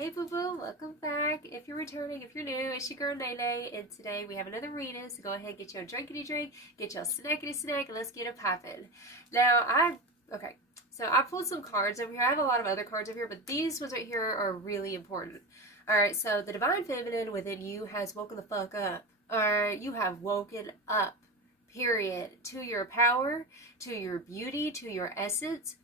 Hey boo boo, welcome back. If you're returning, if you're new, it's your girl Nene, and today we have another reading. So go ahead, get your drinkity drink, get your snackity snack, and let's get it popping. Now so I pulled some cards over here. I have a lot of other cards over here, but these ones right here are really important. All right, so the divine feminine within you has woken the fuck up. All right, you have woken up. Period. To your power, to your beauty, to your essence.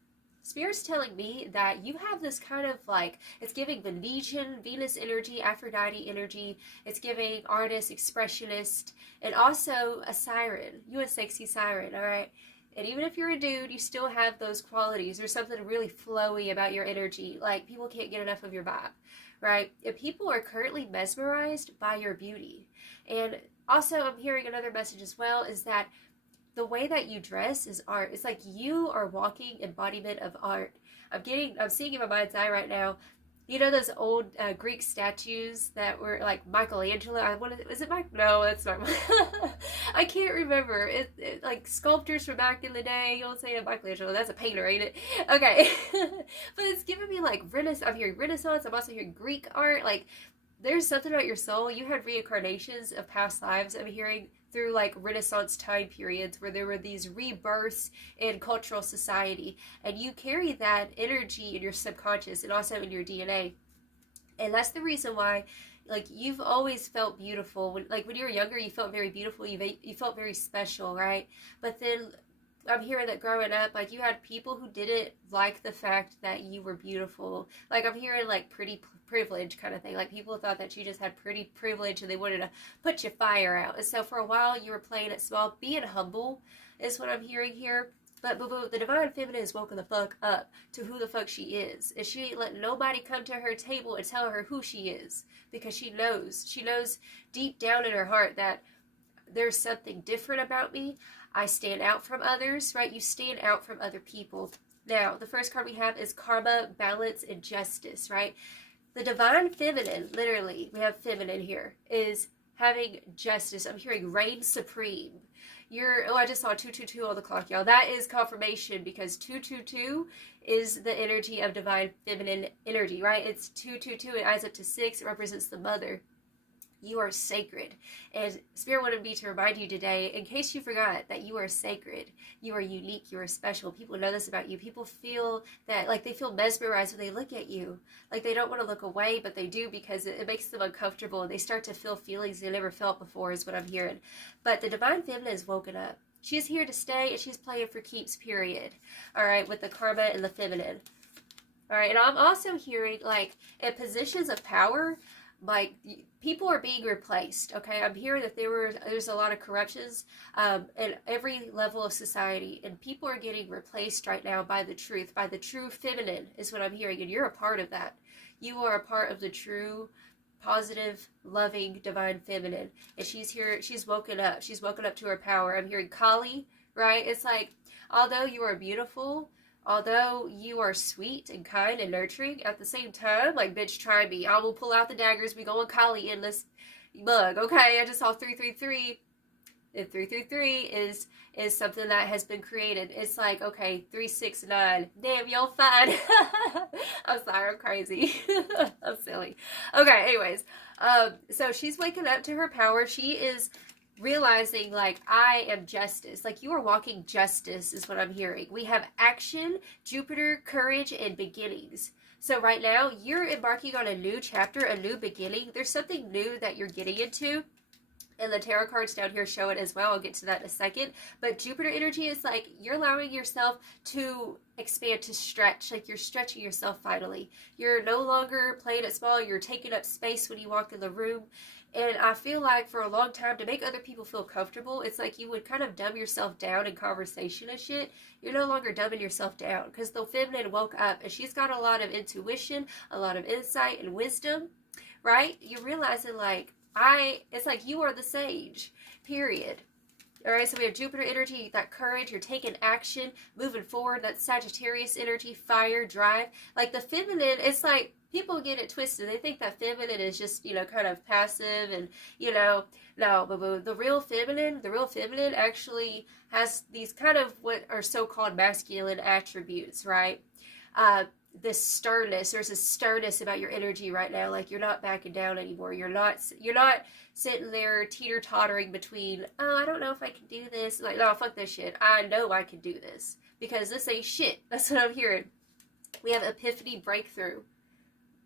Spirit's telling me that you have this kind of like, it's giving Venus energy, Aphrodite energy. It's giving artist, expressionist, and also a siren. You a sexy siren, all right? And even if you're a dude, you still have those qualities. There's something really flowy about your energy. Like, people can't get enough of your vibe, right? And people are currently mesmerized by your beauty. And also, I'm hearing another message as well, is that the way that you dress is art. It's like you are walking embodiment of art. I'm seeing in my mind's eye right now, you know those old Greek statues that were like Michelangelo? Is it Mike? No, that's not. I can't remember. It like sculptors from back in the day. You'll say Michelangelo. That's a painter, ain't it? Okay, but it's giving me like Renaissance. I'm hearing Renaissance. I'm also hearing Greek art. Like, there's something about your soul. You had reincarnations of past lives. I'm hearing through like Renaissance time periods where there were these rebirths in cultural society, and you carry that energy in your subconscious and also in your DNA. And that's the reason why, like, you've always felt beautiful. When you were younger, you felt very beautiful. You felt very special, right? But then I'm hearing that growing up, like, you had people who didn't like the fact that you were beautiful. Like, I'm hearing, like, pretty privilege kind of thing. Like, people thought that you just had pretty privilege and they wanted to put your fire out. And so for a while, you were playing it small. Being humble is what I'm hearing here. But the divine feminine is woken the fuck up to who the fuck she is. And she ain't letting nobody come to her table and tell her who she is. Because she knows. She knows deep down in her heart that there's something different about me. I stand out from others, right? You stand out from other people. Now, the first card we have is karma, balance, and justice, right? The divine feminine, literally, we have feminine here, is having justice. I'm hearing reign supreme. I just saw 222 on the clock, y'all. That is confirmation, because 222 is the energy of divine feminine energy, right? It's 222, it adds up to 6, it represents the mother. You are sacred. And Spirit wanted me to remind you today, in case you forgot, that you are sacred. You are unique. You are special. People know this about you. People feel that, like, they feel mesmerized when they look at you. Like, they don't want to look away, but they do, because it makes them uncomfortable. And they start to feel feelings they never felt before, is what I'm hearing. But the divine feminine is woken up. She's here to stay, and she's playing for keeps, period. All right, with the karma and the feminine. All right, and I'm also hearing, like, in positions of power, like, people are being replaced, okay? I'm hearing that there's a lot of corruptions at every level of society, and people are getting replaced right now by the true feminine is what I'm hearing, and you're a part of that. You are a part of the true, positive, loving, divine feminine, and she's here, she's woken up to her power. I'm hearing Kali, right? It's like, although you are beautiful, although you are sweet and kind and nurturing, at the same time, like, bitch, try me. I will pull out the daggers. We going Kali in this mug, okay? I just saw 333. And 333 is something that has been created. It's like, okay, 369. Damn, y'all fine. I'm sorry, I'm crazy. I'm silly. Okay, anyways. So she's waking up to her power. She is realizing, like, I am justice. Like, you are walking justice is what I'm hearing. We have action, Jupiter, courage, and beginnings. So right now, you're embarking on a new chapter, a new beginning. There's something new that you're getting into. And the tarot cards down here show it as well. I'll get to that in a second. But Jupiter energy is like, you're allowing yourself to expand, to stretch. Like, you're stretching yourself finally. You're no longer playing it small. You're taking up space when you walk in the room. And I feel like for a long time, to make other people feel comfortable, it's like you would kind of dumb yourself down in conversation and shit. You're no longer dumbing yourself down, because the feminine woke up, and she's got a lot of intuition, a lot of insight and wisdom, right? You're realizing, like, it's like you are the sage, period. All right, so we have Jupiter energy, that courage, you're taking action, moving forward, that Sagittarius energy, fire, drive. Like, the feminine, it's like, people get it twisted. They think that feminine is just, kind of passive and, no, but the real feminine actually has these kind of what are so-called masculine attributes, right? this sternness. There's a sternness about your energy right now. Like you're not backing down anymore. You're not sitting there teeter-tottering between, oh, I don't know if I can do this. Like, no, fuck this shit. I know I can do this because this ain't shit. That's what I'm hearing. We have epiphany breakthrough.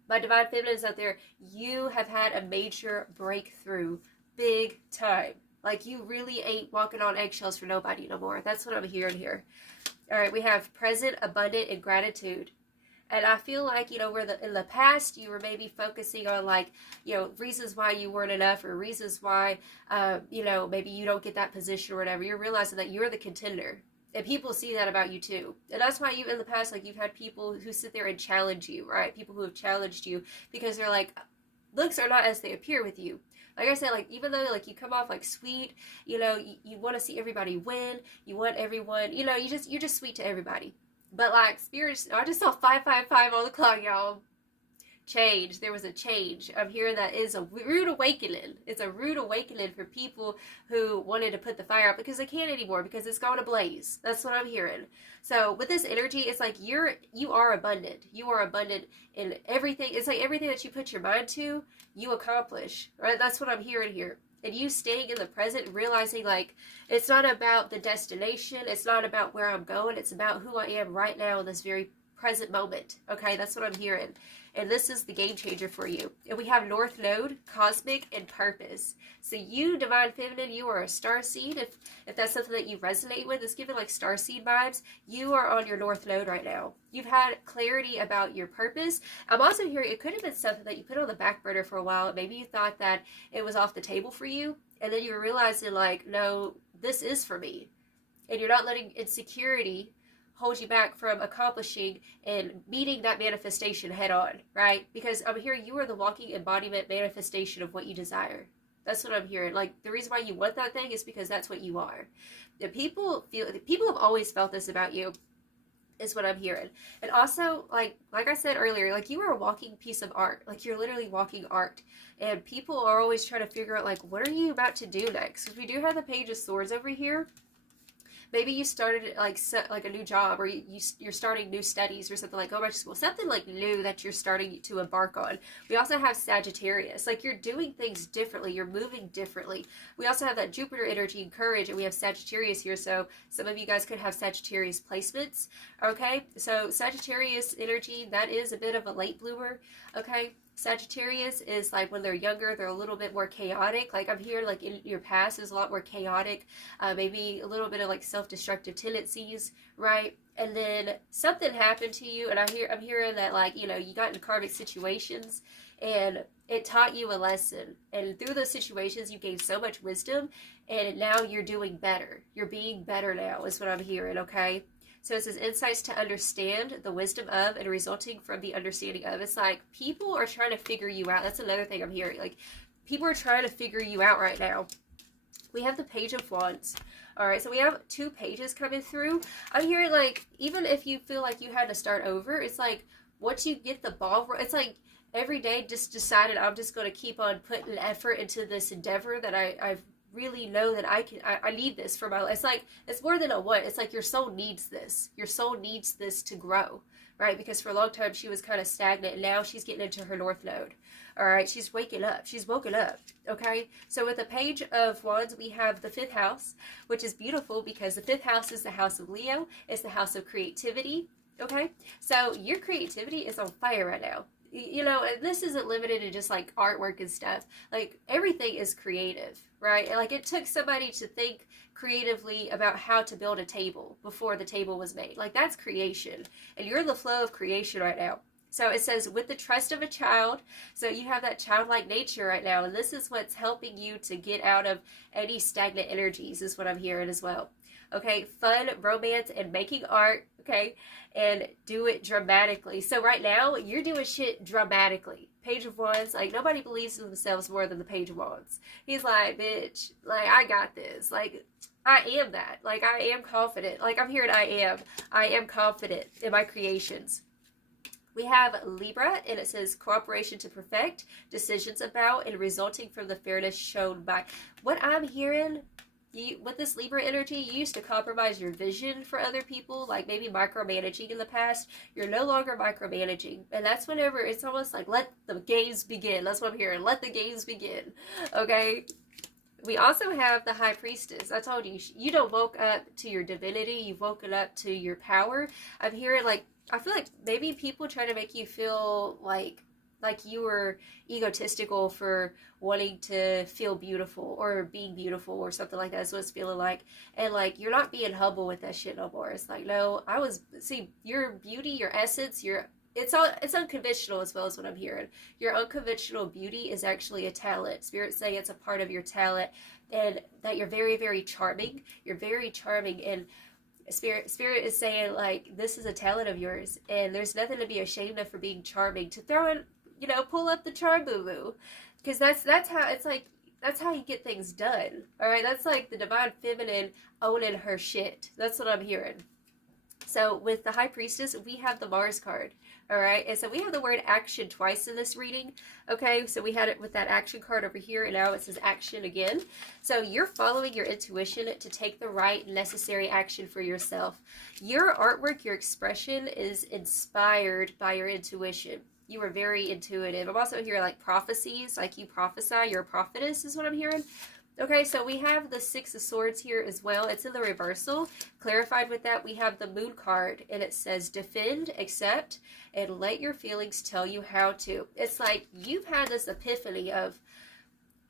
My divine feminines out there, you have had a major breakthrough, big time. Like you really ain't walking on eggshells for nobody no more. That's what I'm hearing here. All right, we have present, abundant, and gratitude. And I feel like, you know, where in the past you were maybe focusing on like, you know, reasons why you weren't enough or reasons why, you know, maybe you don't get that position or whatever. You're realizing that you're the contender. And people see that about you too. And that's why you, in the past, like you've had people who sit there and challenge you, right? People who have challenged you because they're like, looks are not as they appear with you. Like I said, like even though like you come off like sweet, you know, you want to see everybody win. You want everyone, you know, you're just sweet to everybody. But like spirits, I just saw 555 on the clock, y'all. Change. There was a change. I'm hearing that is a rude awakening. It's a rude awakening for people who wanted to put the fire out because they can't anymore because it's gone ablaze. That's what I'm hearing. So with this energy, it's like you are abundant. You are abundant in everything. It's like everything that you put your mind to, you accomplish. Right? That's what I'm hearing here. And you staying in the present, realizing like it's not about the destination. It's not about where I'm going. It's about who I am right now in this very present moment. Okay, that's what I'm hearing. And this is the game changer for you. And we have North Node, Cosmic, and Purpose. So you, Divine Feminine, you are a starseed. If that's something that you resonate with, it's giving like starseed vibes. You are on your North Node right now. You've had clarity about your purpose. I'm also hearing it could have been something that you put on the back burner for a while. Maybe you thought that it was off the table for you. And then you were realizing like, no, this is for me. And you're not letting insecurity hold you back from accomplishing and meeting that manifestation head on, right? Because I'm hearing you are the walking embodiment manifestation of what you desire. That's what I'm hearing. Like the reason why you want that thing is because that's what you are. And people have always felt this about you, is what I'm hearing. And also, like I said earlier, like you are a walking piece of art. Like you're literally walking art. And people are always trying to figure out like, what are you about to do next? Because we do have the Page of Swords over here. Maybe you started like a new job, or you're starting new studies or something, like go back to school, something like new that you're starting to embark on. We also have Sagittarius, like you're doing things differently, you're moving differently. We also have that Jupiter energy and courage, and we have Sagittarius here, so some of you guys could have Sagittarius placements. Okay, so Sagittarius energy, that is a bit of a late bloomer. Okay, Sagittarius is like when they're younger, they're a little bit more chaotic. Like I'm hearing like in your past is a lot more chaotic, maybe a little bit of like self-destructive tendencies, right? And then something happened to you, and I'm hearing that like, you know, you got in karmic situations and it taught you a lesson, and through those situations you gained so much wisdom, and now you're doing better. You're being better now is what I'm hearing, okay? So it says insights to understand the wisdom of and resulting from the understanding of. It's like people are trying to figure you out. That's another thing I'm hearing. Like people are trying to figure you out right now. We have the Page of Wands. All right, so we have 2 pages coming through. I'm hearing like even if you feel like you had to start over, it's like once you get the ball, it's like every day just decided I'm just going to keep on putting effort into this endeavor that I've really know that I need this for my life. It's like, it's more than a what, it's like your soul needs this. Your soul needs this to grow, right? Because for a long time she was kind of stagnant, and now she's getting into her North Node. All right, she's waking up. She's woken up, okay? So with the Page of Wands, we have the 5th house, which is beautiful because the 5th house is the house of Leo. It's the house of creativity, okay? So your creativity is on fire right now. You know, this isn't limited to just like artwork and stuff. Like everything is creative, right? And like it took somebody to think creatively about how to build a table before the table was made. Like that's creation, and you're in the flow of creation right now. So it says with the trust of a child. So you have that childlike nature right now, and this is what's helping you to get out of any stagnant energies is what I'm hearing as well. Okay, fun, romance, and making art, okay, and do it dramatically. So right now, you're doing shit dramatically. Page of Wands, like, nobody believes in themselves more than the Page of Wands. He's like, bitch, like, I got this. Like, I am that. Like, I am confident. Like, I'm hearing I am confident in my creations. We have Libra, and it says cooperation to perfect, decisions about, and resulting from the fairness shown by. What I'm hearing with this Libra energy, you used to compromise your vision for other people, like maybe micromanaging in the past. You're no longer micromanaging. And that's whenever it's almost like, let the games begin. That's what I'm hearing. Let the games begin. Okay? We also have the High Priestess. I told you, you don't woke up to your divinity. You've woken up to your power. I'm hearing, like, I feel like maybe people try to make you feel like you were egotistical for wanting to feel beautiful or being beautiful or something like that. That's what it's feeling like. And like, you're not being humble with that shit no more. It's like, no, see, your beauty, your essence, it's unconventional as well as what I'm hearing. Your unconventional beauty is actually a talent. Spirit's saying it's a part of your talent, and that you're very, very charming. You're very charming, and Spirit is saying, like, this is a talent of yours, and there's nothing to be ashamed of for being charming. To throw in, pull up the charm boo-boo, because that's how it's like. That's how you get things done. All right, that's like the divine feminine owning her shit. That's what I'm hearing. So with the High Priestess, we have the Mars card. All right, and so we have the word action twice in this reading. Okay, so we had it with that action card over here, and now it says action again. So you're following your intuition to take the right necessary action for yourself. Your artwork, your expression is inspired by your intuition. You are very intuitive. I'm also hearing like prophecies, like you prophesy, you're a prophetess is what I'm hearing. Okay, so we have the Six of Swords here as well. It's in the reversal. Clarified with that, we have the Moon card, and it says defend, accept, and let your feelings tell you how to. It's like you've had this epiphany of,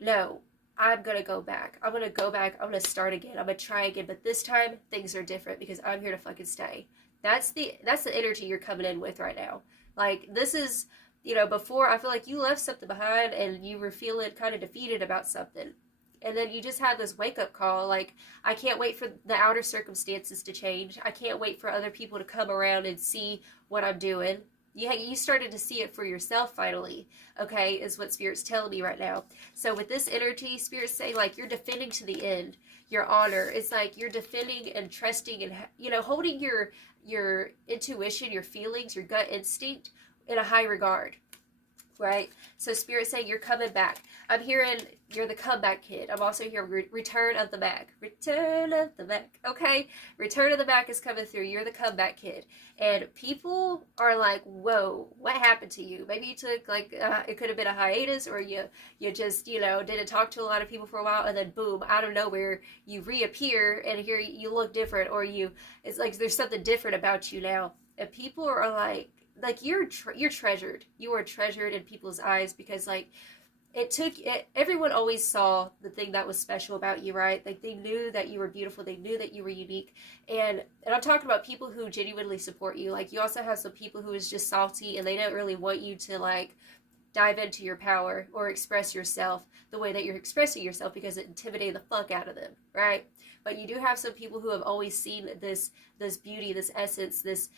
no, I'm going to go back. I'm going to go back. I'm going to start again. I'm going to try again. But this time, things are different because I'm here to fucking stay. That's the energy you're coming in with right now. Like, this is, before, I feel like you left something behind and you were feeling kind of defeated about something. And then you just have this wake-up call, like, I can't wait for the outer circumstances to change. I can't wait for other people to come around and see what I'm doing. You started to see it for yourself finally, okay, is what Spirit's telling me right now. So with this energy, Spirit's saying, like, you're defending to the end your honor. It's like you're defending and trusting and, holding your intuition, your feelings, your gut instinct in a high regard. Right? So Spirit's saying you're coming back. I'm hearing you're the comeback kid. I'm also hearing return of the Mac. Return of the Mac. Okay? Return of the Mac is coming through. You're the comeback kid. And people are like, whoa, what happened to you? Maybe you took, like, it could have been a hiatus, or you just, didn't talk to a lot of people for a while, and then boom, out of nowhere, you reappear, and here you look different, or it's like there's something different about you now. And people are like you're treasured. You are treasured in people's eyes because, like, everyone always saw the thing that was special about you, right? Like, they knew that you were beautiful. They knew that you were unique. And I'm talking about people who genuinely support you. Like, you also have some people who is just salty and they don't really want you to, like, dive into your power or express yourself the way that you're expressing yourself because it intimidated the fuck out of them, right? But you do have some people who have always seen this beauty, this essence, this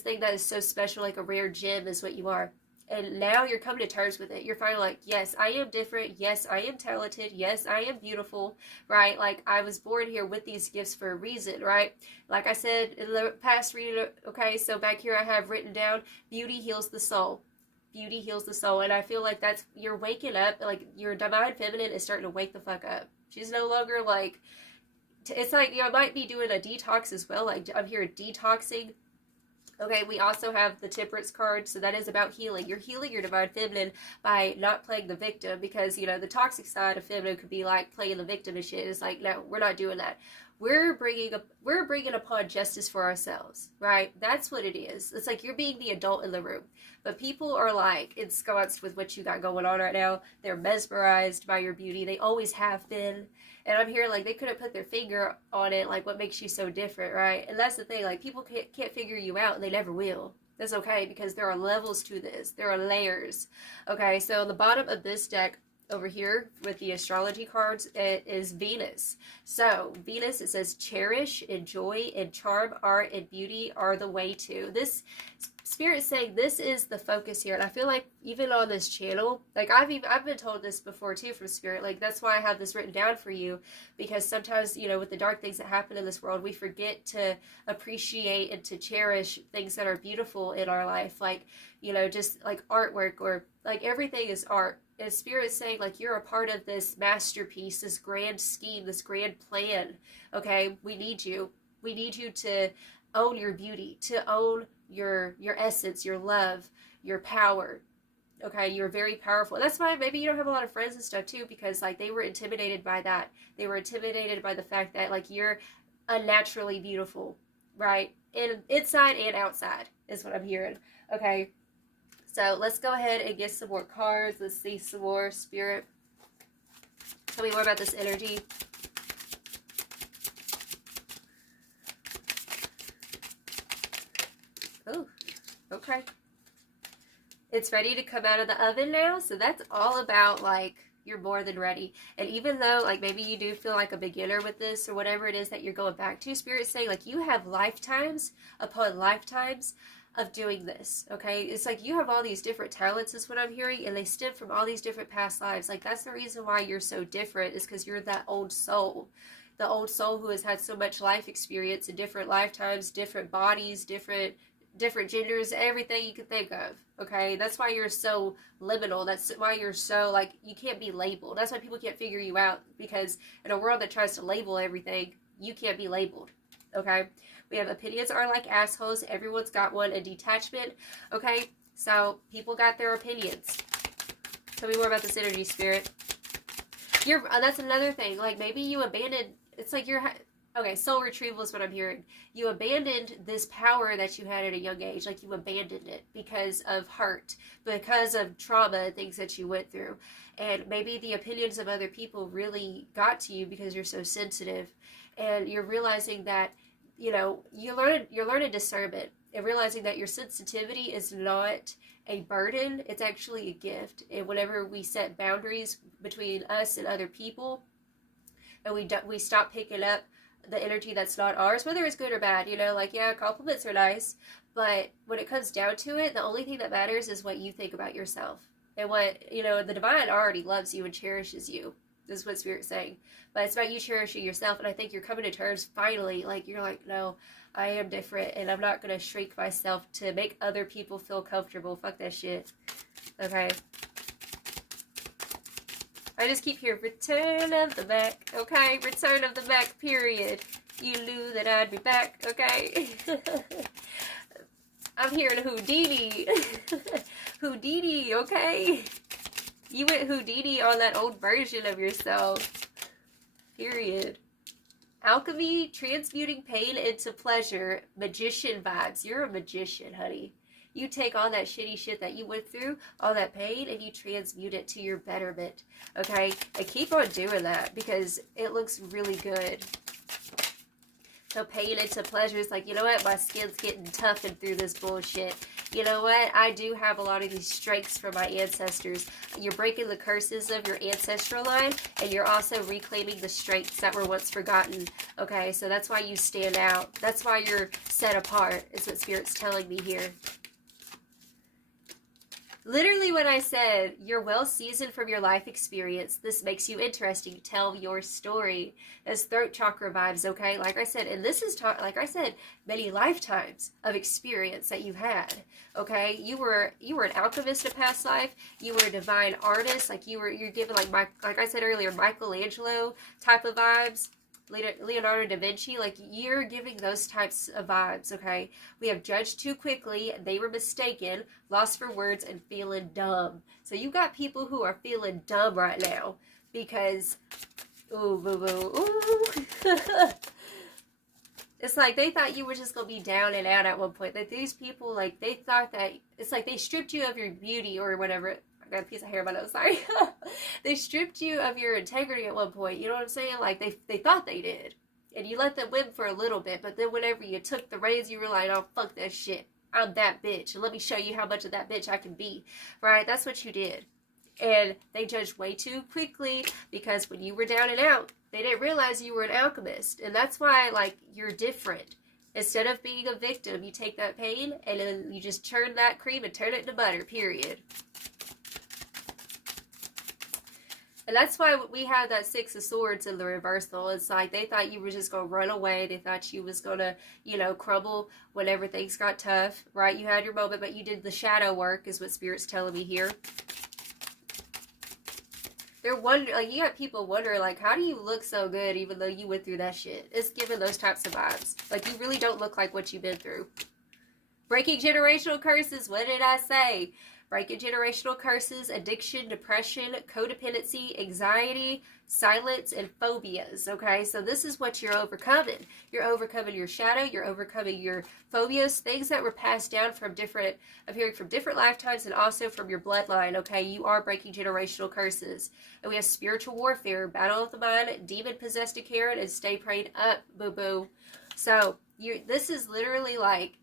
thing that is so special, like a rare gem is what you are. And now you're coming to terms with it. You're finally like, yes, I am different. Yes, I am talented. Yes, I am beautiful, right? Like, I was born here with these gifts for a reason, right? Like I said in the past reading, okay, so back here I have written down, beauty heals the soul. Beauty heals the soul. And I feel like you're waking up, like, your divine feminine is starting to wake the fuck up. She's no longer like, it's like, I might be doing a detox as well. Like, I'm here detoxing. Okay, we also have the Temperance card, so that is about healing. You're healing your divine feminine by not playing the victim because, the toxic side of feminine could be like playing the victim and shit. It's like, no, we're not doing that. We're bringing upon justice for ourselves, right? That's what it is. It's like you're being the adult in the room. But people are like ensconced with what you got going on right now. They're mesmerized by your beauty. They always have been. And I'm here, like, they couldn't put their finger on it, like, what makes you so different, right? And that's the thing, like, people can't figure you out, and they never will. That's okay, because there are levels to this. There are layers. Okay, so on the bottom of this deck over here with the astrology cards, it is Venus. So, Venus, it says, cherish, enjoy, and charm, art, and beauty are the way to. This Spirit's saying this is the focus here, and I feel like even on this channel, like I've been told this before too from Spirit, like that's why I have this written down for you, because sometimes, you know, with the dark things that happen in this world, we forget to appreciate and to cherish things that are beautiful in our life, like, you know, just like artwork, or like everything is art. And Spirit's saying like you're a part of this masterpiece, this grand scheme, this grand plan. Okay, we need you to own your beauty, to own your essence, your love, your power. Okay, you're very powerful. That's why maybe you don't have a lot of friends and stuff too, because like they were intimidated by that. They were intimidated by the fact that like you're unnaturally beautiful, right? Inside and outside is what I'm hearing. Okay, so let's go ahead and get some more cards. Let's see some more. Spirit, tell me more about this energy. Oh, okay. It's ready to come out of the oven now. So that's all about like you're more than ready. And even though like maybe you do feel like a beginner with this or whatever it is that you're going back to, Spirit's saying like you have lifetimes upon lifetimes of doing this. Okay, it's like you have all these different talents is what I'm hearing, and they stem from all these different past lives. Like that's the reason why you're so different, is because you're that old soul. The old soul who has had so much life experience in different lifetimes, different bodies, different genders, everything you can think of. Okay, that's why you're so liminal. That's why you're so like you can't be labeled. That's why people can't figure you out, because in a world that tries to label everything, you can't be labeled. Okay, we have opinions are like assholes. Everyone's got one. And detachment. Okay, so people got their opinions. Tell me more about this energy, Spirit. That's another thing. Like maybe you abandoned. It's like you're. Okay, soul retrieval is what I'm hearing. You abandoned this power that you had at a young age. Like you abandoned it because of hurt, because of trauma and things that you went through. And maybe the opinions of other people really got to you because you're so sensitive. And you're realizing that, you know, you're learning discernment and realizing that your sensitivity is not a burden. It's actually a gift. And whenever we set boundaries between us and other people, and we stop picking up the energy that's not ours, whether it's good or bad, you know, like, yeah, compliments are nice, but when it comes down to it, the only thing that matters is what you think about yourself. And what, you know, the divine already loves you and cherishes you. This is what Spirit's saying. But it's about you cherishing yourself, and I think you're coming to terms finally, like, you're like, no, I am different, and I'm not going to shrink myself to make other people feel comfortable. Fuck that shit. Okay. I just keep hearing, return of the Mac, okay? Return of the Mac, period. You knew that I'd be back, okay? I'm hearing Houdini. Houdini, okay? You went Houdini on that old version of yourself, period. Alchemy, transmuting pain into pleasure, magician vibes. You're a magician, honey. You take all that shitty shit that you went through, all that pain, and you transmute it to your betterment, okay? And keep on doing that, because it looks really good. So pain into pleasure is like, you know what? My skin's getting toughened through this bullshit. You know what? I do have a lot of these strengths from my ancestors. You're breaking the curses of your ancestral line, and you're also reclaiming the strengths that were once forgotten, okay? So that's why you stand out. That's why you're set apart, is what Spirit's telling me here. Literally when I said, you're well seasoned from your life experience, this makes you interesting, tell your story. That's throat chakra vibes, okay? Like I said, and this is, like I said, many lifetimes of experience that you've had, okay? You were an alchemist in a past life. You were a divine artist. Like you're given, like I said earlier, Michelangelo type of vibes. Leonardo da Vinci, like you're giving those types of vibes, okay? We have judged too quickly, they were mistaken, lost for words, and feeling dumb. So you got people who are feeling dumb right now because, ooh, boo boo, ooh. It's like they thought you were just going to be down and out at one point. Like these people, like they thought that, it's like they stripped you of your beauty or whatever. I got a piece of hair in my nose, sorry. They stripped you of your integrity at one point. You know what I'm saying? Like, they thought they did. And you let them win for a little bit. But then whenever you took the reins, you were like, oh, fuck that shit. I'm that bitch. And let me show you how much of that bitch I can be. Right? That's what you did. And they judged way too quickly. Because when you were down and out, they didn't realize you were an alchemist. And that's why, like, you're different. Instead of being a victim, you take that pain and then you just churn that cream and turn it into butter, period. And that's why we had that Six of Swords in the reversal. It's like they thought you were just going to run away. They thought you was going to, you know, crumble whenever things got tough, right? You had your moment, but you did the shadow work is what Spirit's telling me here. They're wondering, like, you got people wondering, like, how do you look so good even though you went through that shit? It's giving those types of vibes. Like, you really don't look like what you've been through. Breaking generational curses, what did I say? Breaking generational curses, addiction, depression, codependency, anxiety, silence, and phobias, okay? So this is what you're overcoming. You're overcoming your shadow. You're overcoming your phobias, things that were passed down from different, appearing from different lifetimes and also from your bloodline, okay? You are breaking generational curses. And we have spiritual warfare, battle of the mind, demon-possessed Karen, and stay prayed up, boo-boo. So this is literally like,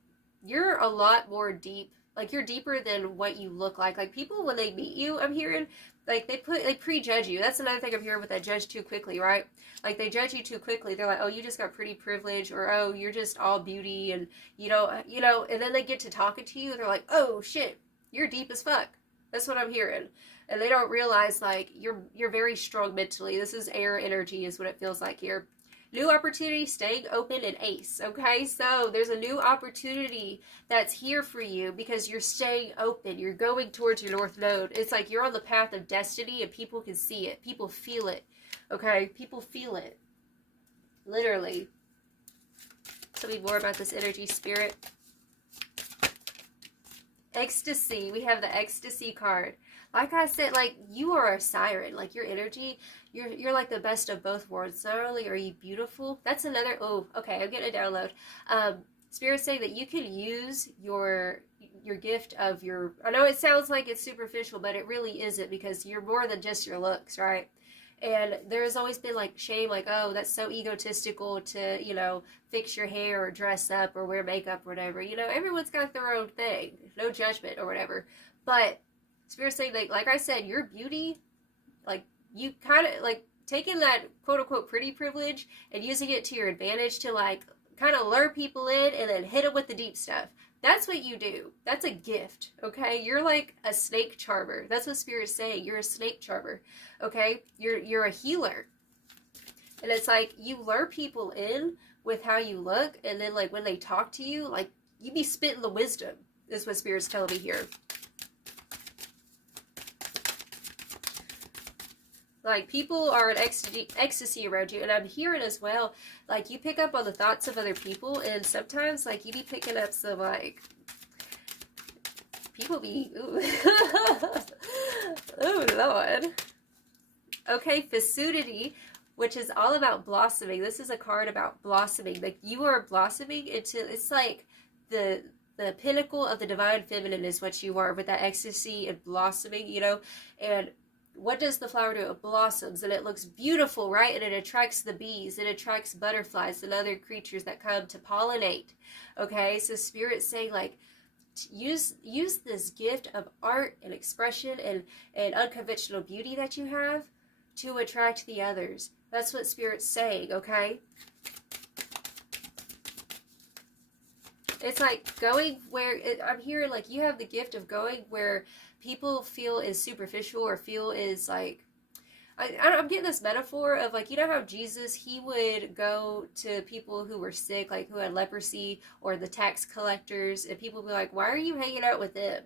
you're a lot more deep. Like, you're deeper than what you look like. Like, people, when they meet you, I'm hearing, like, they prejudge you. That's another thing I'm hearing with that judge too quickly, right? Like, they judge you too quickly. They're like, oh, you just got pretty privilege, or, oh, you're just all beauty, and, you know, and then they get to talking to you, and they're like, oh, shit, you're deep as fuck. That's what I'm hearing. And they don't realize, like, you're very strong mentally. This is air energy is what it feels like here. New opportunity, staying open, and ace, okay? So there's a new opportunity that's here for you because you're staying open. You're going towards your North Node. It's like you're on the path of destiny and people can see it. People feel it, okay? People feel it. Literally. Tell me more about this energy, Spirit. Ecstasy. We have the ecstasy card. Like I said, like, you are a siren. Like, your energy, you're like the best of both worlds. Not only are you beautiful, that's another, oh, okay, I'm getting a download. Spirit's saying that you can use your gift of your, I know it sounds like it's superficial, but it really isn't, because you're more than just your looks, right? And there's always been, like, shame, like, oh, that's so egotistical to, you know, fix your hair or dress up or wear makeup or whatever. You know, everyone's got their own thing. No judgment or whatever. But Spirit's saying, like I said, your beauty, like, you kind of, like, taking that quote-unquote pretty privilege and using it to your advantage to, like, kind of lure people in and then hit them with the deep stuff. That's what you do. That's a gift, okay? You're like a snake charmer. That's what Spirit's saying. You're a snake charmer, okay? You're a healer. And it's like you lure people in with how you look, and then, like, when they talk to you, like, you be spitting the wisdom, is what Spirit's telling me here. Like, people are in ecstasy around you. And I'm hearing as well, like, you pick up on the thoughts of other people. And sometimes, like, you be picking up some, like, people be, ooh. Oh, Lord. Okay, fecundity, which is all about blossoming. This is a card about blossoming. Like, you are blossoming into, it's like the pinnacle of the divine feminine is what you are with that ecstasy and blossoming, you know. And what does the flower do? It blossoms and it looks beautiful, right? And it attracts the bees. It attracts butterflies and other creatures that come to pollinate. Okay, so Spirit's saying, like, use this gift of art and expression and unconventional beauty that you have to attract the others. That's what Spirit's saying, okay? It's like going where, I'm hearing, like, you have the gift of going where people feel is superficial or feel is, like, I'm getting this metaphor of, like, you know how Jesus, he would go to people who were sick, like, who had leprosy, or the tax collectors, and people would be like, why are you hanging out with them?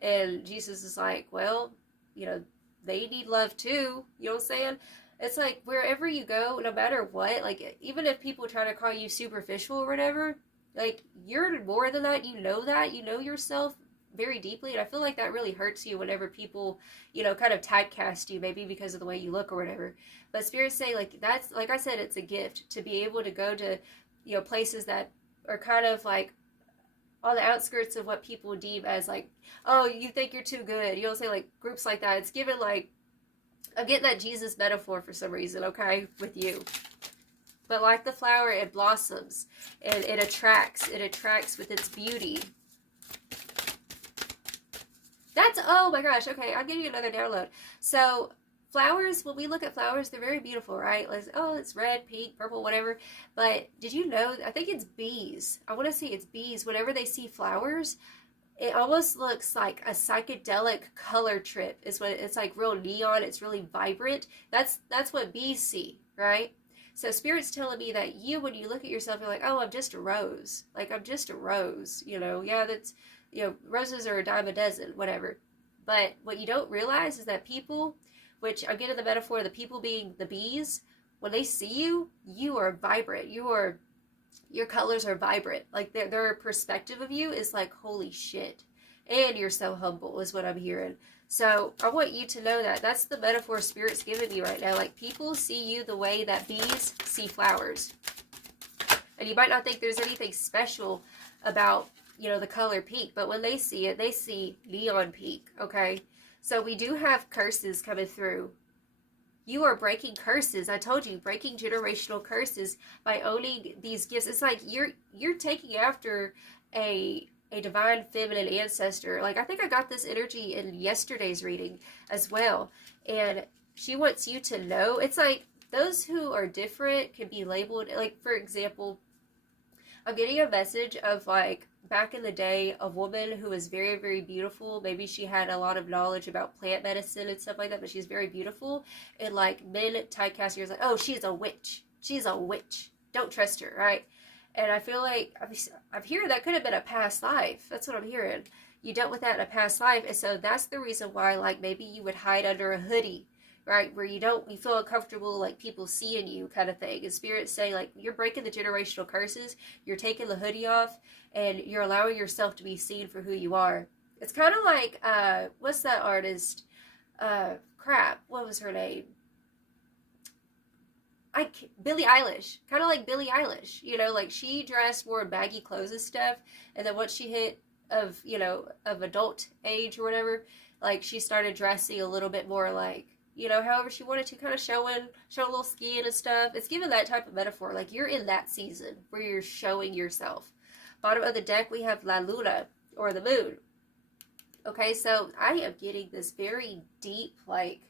And Jesus is like, well, you know, they need love too, you know what I'm saying? It's like, wherever you go, no matter what, like, even if people try to call you superficial or whatever, like, you're more than that, you know yourself very deeply, and I feel like that really hurts you whenever people, you know, kind of typecast you, maybe because of the way you look or whatever. But Spirits say, like, that's, like I said, it's a gift to be able to go to, you know, places that are kind of like on the outskirts of what people deem as, like, oh, you think you're too good, you know, say, like, groups like that. It's given, like, I'm getting that Jesus metaphor for some reason, okay, with you. But like the flower, it blossoms and it attracts with its beauty. That's, oh my gosh, okay, I'm getting another download. So, flowers, when we look at flowers, they're very beautiful, right? Like, oh, it's red, pink, purple, whatever. But did you know, I think it's bees. I want to say it's bees. Whenever they see flowers, it almost looks like a psychedelic color trip. Is what it's like, real neon. It's really vibrant. That's what bees see, right? So Spirit's telling me that you, when you look at yourself, you're like, oh, I'm just a rose. Like, I'm just a rose. You know, yeah, that's, you know, roses are a dime a dozen, whatever. But what you don't realize is that people, which I'm getting the metaphor of the people being the bees, when they see you, you are vibrant. Your colors are vibrant. Like, their perspective of you is like, holy shit. And you're so humble is what I'm hearing. So I want you to know that that's the metaphor Spirit's giving me right now. Like, people see you the way that bees see flowers. And you might not think there's anything special about, you know, the color pink, but when they see it, they see neon pink, okay? So we do have curses coming through. You are breaking curses. I told you, breaking generational curses by owning these gifts. It's like you're taking after a divine feminine ancestor. Like, I think I got this energy in yesterday's reading as well. And she wants you to know, it's like those who are different can be labeled. Like, for example, I'm getting a message of, like, back in the day, a woman who was very, very beautiful. Maybe she had a lot of knowledge about plant medicine and stuff like that, but she's very beautiful. And, like, men typecast her as like, oh, she's a witch. She's a witch. Don't trust her, right? And I feel like, I'm hearing that could have been a past life. That's what I'm hearing. You dealt with that in a past life. And so that's the reason why, like, maybe you would hide under a hoodie, right? Where you feel uncomfortable, like, people seeing you kind of thing. And Spirit's saying, like, you're breaking the generational curses. You're taking the hoodie off and you're allowing yourself to be seen for who you are. It's kind of like, what's that artist? What was her name? Billie Eilish, kind of like Billie Eilish, you know, like, she dressed more baggy clothes and stuff, and then once she hit of adult age or whatever, like, she started dressing a little bit more like, you know, however she wanted to, kind of show a little skin and stuff. It's given that type of metaphor, like, you're in that season where you're showing yourself. Bottom of the deck, we have La Luna, or the moon. Okay, so I am getting this very deep, like,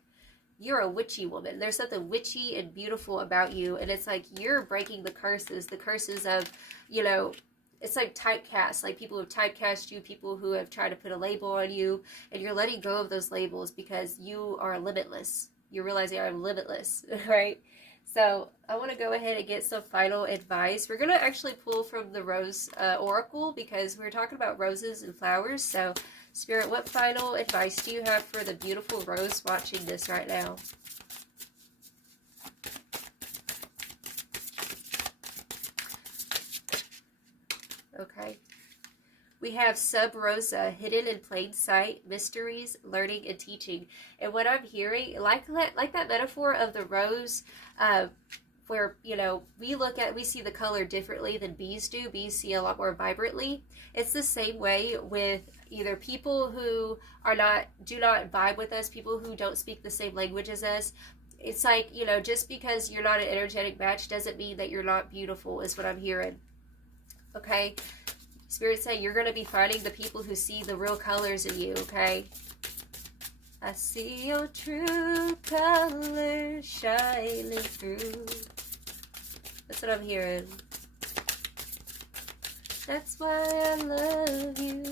you're a witchy woman. There's something witchy and beautiful about you. And it's like you're breaking the curses of, you know, it's like typecast. Like, people have typecast you, people who have tried to put a label on you. And you're letting go of those labels because you are limitless. You're realizing I'm limitless, right? So I want to go ahead and get some final advice. We're going to actually pull from the Rose Oracle because we're talking about roses and flowers. So Spirit, what final advice do you have for the beautiful rose watching this right now? Okay. We have Sub Rosa, hidden in plain sight, mysteries, learning, and teaching. And what I'm hearing, like that metaphor of the rose, where, you know, we see the color differently than bees do. Bees see a lot more vibrantly. It's the same way with either people who do not vibe with us, people who don't speak the same language as us. It's like, you know, just because you're not an energetic match doesn't mean that you're not beautiful, is what I'm hearing. Okay? Spirit saying you're going to be finding the people who see the real colors in you, okay? I see your true colors shining through. That's what I'm hearing. That's why I love you.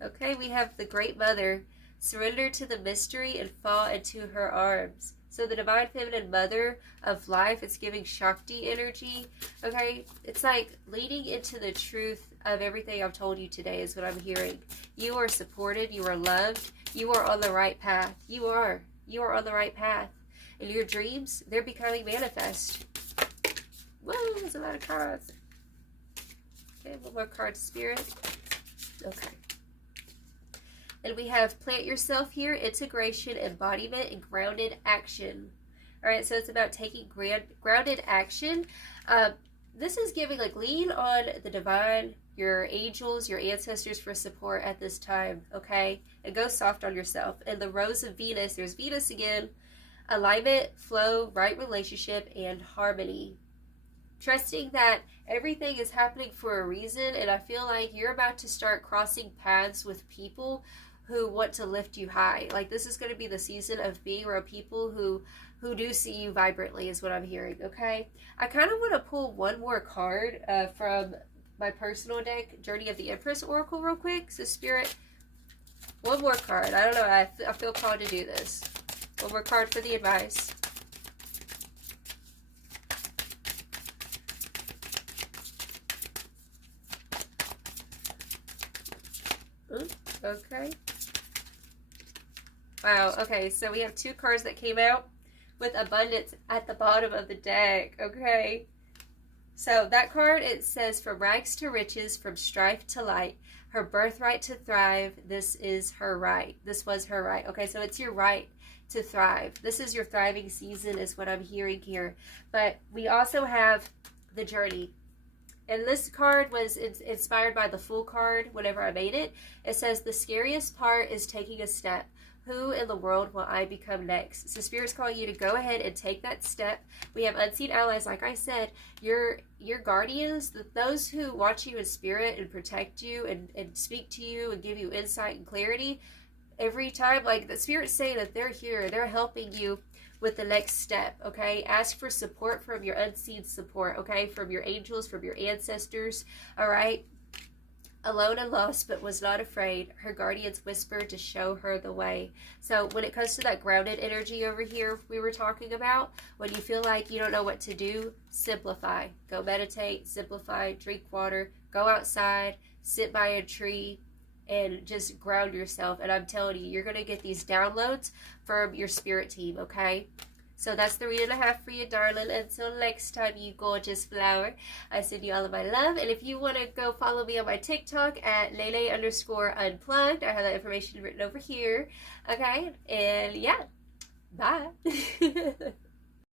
Okay, we have the Great Mother. Surrender to the mystery and fall into her arms. So the Divine Feminine Mother of life, it's giving Shakti energy. Okay, it's like leading into the truth of everything I've told you today is what I'm hearing. You are supported. You are loved. You are on the right path. You are on the right path. And your dreams, they're becoming manifest. Whoa, there's a lot of cards. Okay, one more card, Spirit. Okay. And we have plant yourself here, integration, embodiment, and grounded action. All right, so it's about taking grounded action. This is giving, like, lean on the divine, your angels, your ancestors for support at this time, okay? And go soft on yourself. And the Rose of Venus, there's Venus again. Alignment, flow, right relationship, and harmony. Trusting that everything is happening for a reason, and I feel like you're about to start crossing paths with people who want to lift you high. Like, this is going to be the season of being around people who do see you vibrantly, is what I'm hearing, okay? I kind of want to pull one more card from my personal deck, Journey of the Empress Oracle, real quick. So, Spirit, one more card. I don't know. I feel called to do this. One more card for the advice. Okay. Wow. Okay, so we have 2 cards that came out with abundance at the bottom of the deck. Okay. So that card, it says, from rags to riches, from strife to light, her birthright to thrive, this is her right. This was her right. Okay, so it's your right to thrive. This is your thriving season, is what I'm hearing here. But we also have the journey. And this card was inspired by the Fool card whenever I made it. It says, the scariest part is taking a step. Who in the world will I become next? So Spirit's calling you to go ahead and take that step. We have unseen allies, like I said, your guardians, those who watch you in spirit and protect you and speak to you and give you insight and clarity. Every time, like, the Spirit's saying that they're here, they're helping you with the next step, okay? Ask for support from your unseen support, okay? From your angels, from your ancestors, all right? Alone and lost, but was not afraid. Her guardians whispered to show her the way. So when it comes to that grounded energy over here we were talking about, when you feel like you don't know what to do, simplify. Go meditate, simplify, drink water, go outside, sit by a tree, and just ground yourself. And I'm telling you, you're going to get these downloads from your spirit team, okay? So that's the reading I have for you, darling. Until next time, you gorgeous flower, I send you all of my love. And if you want to go follow me on my TikTok at Lele_unplugged, I have that information written over here. Okay? And yeah, bye.